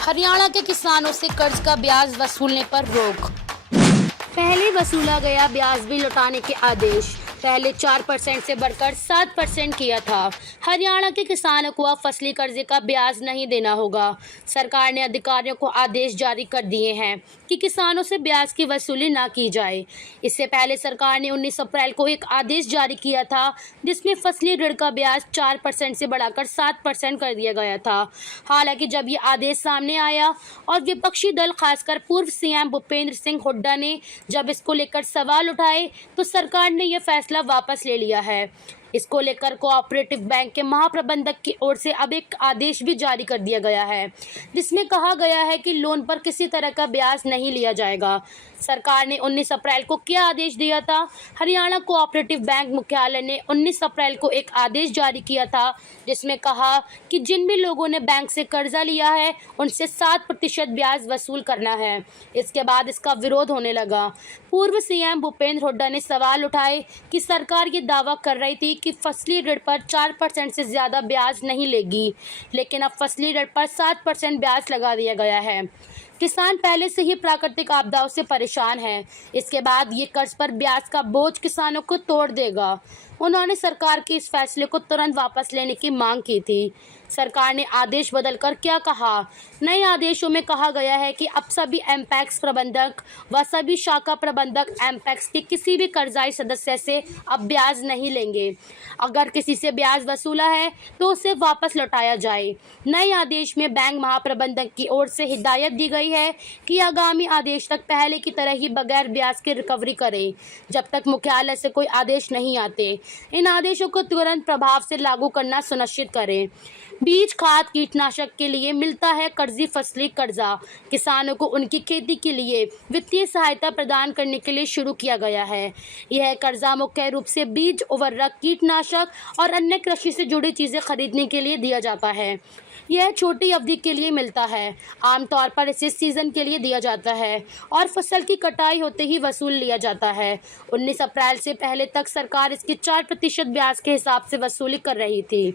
हरियाणा के किसानों से कर्ज का ब्याज वसूलने पर रोक। पहले वसूला गया ब्याज भी लौटाने के आदेश। पहले 4% से बढ़कर 7% किया था। हरियाणा के किसानों को अब फसली कर्जे का ब्याज नहीं देना होगा। सरकार ने अधिकारियों को आदेश जारी कर दिए हैं कि किसानों से ब्याज की वसूली ना की जाए। इससे पहले सरकार ने 19 अप्रैल को एक आदेश जारी किया था, जिसमें फसली ऋण का ब्याज 4% से बढ़ाकर 7% कर दिया गया था। हालांकि जब ये आदेश सामने आया और विपक्षी दल खासकर पूर्व सीएम भूपेंद्र सिंह हुड्डा ने जब इसको लेकर सवाल उठाए, तो सरकार ने यह फैसला वापस ले लिया है। इसको लेकर कोऑपरेटिव बैंक के महाप्रबंधक की ओर से अब एक आदेश भी जारी कर दिया गया है, जिसमें कहा गया है कि लोन पर किसी तरह का ब्याज नहीं लिया जाएगा। सरकार ने 19 अप्रैल को क्या आदेश दिया था? हरियाणा कोऑपरेटिव बैंक मुख्यालय ने 19 अप्रैल को एक आदेश जारी किया था, जिसमें कहा कि जिन भी लोगों ने बैंक से कर्जा लिया है, उनसे 7% ब्याज वसूल करना है। इसके बाद इसका विरोध होने लगा। पूर्व सीएम भूपेंद्र हुड्डा ने सवाल उठाए कि सरकार ये दावा कर रही थी कि फसली ऋण पर 4% से ज़्यादा ब्याज नहीं लेगी, लेकिन अब फसली ऋण पर 7% ब्याज लगा दिया गया है। किसान पहले से ही प्राकृतिक आपदाओं से परेशान हैं। इसके बाद ये कर्ज पर ब्याज का बोझ किसानों को तोड़ देगा। उन्होंने सरकार के इस फैसले को तुरंत वापस लेने की मांग की थी। सरकार ने आदेश बदलकर क्या कहा? नए आदेशों में कहा गया है कि अब सभी एमपैक्स प्रबंधक व सभी शाखा प्रबंधक एमपैक्स के किसी भी कर्जदार सदस्य से अब ब्याज नहीं लेंगे। अगर किसी से ब्याज वसूला है तो उसे वापस लौटाया जाए। नए आदेश में बैंक महाप्रबंधक की ओर से हिदायत दी गई है कि आगामी आदेश तक पहले की तरह ही बगैर ब्याज की रिकवरी करें, जब तक मुख्यालय से कोई आदेश नहीं आते। इन आदेशों को तुरंत प्रभाव से लागू करना सुनिश्चित करें। बीज, खाद, कीटनाशक के लिए मिलता है कर्जी फसली कर्जा। किसानों को उनकी खेती के लिए वित्तीय सहायता प्रदान करने के लिए शुरू किया गया है। यह कर्जा मुख्य रूप से बीज, उर्वरक, कीटनाशक और अन्य कृषि से जुड़ी चीज़ें खरीदने के लिए दिया जाता है। यह छोटी अवधि के लिए मिलता है। आमतौर पर इसे सीजन के लिए दिया जाता है और फसल की कटाई होते ही वसूल लिया जाता है। 19 अप्रैल से पहले तक सरकार इसकी 4% ब्याज के हिसाब से वसूली कर रही थी।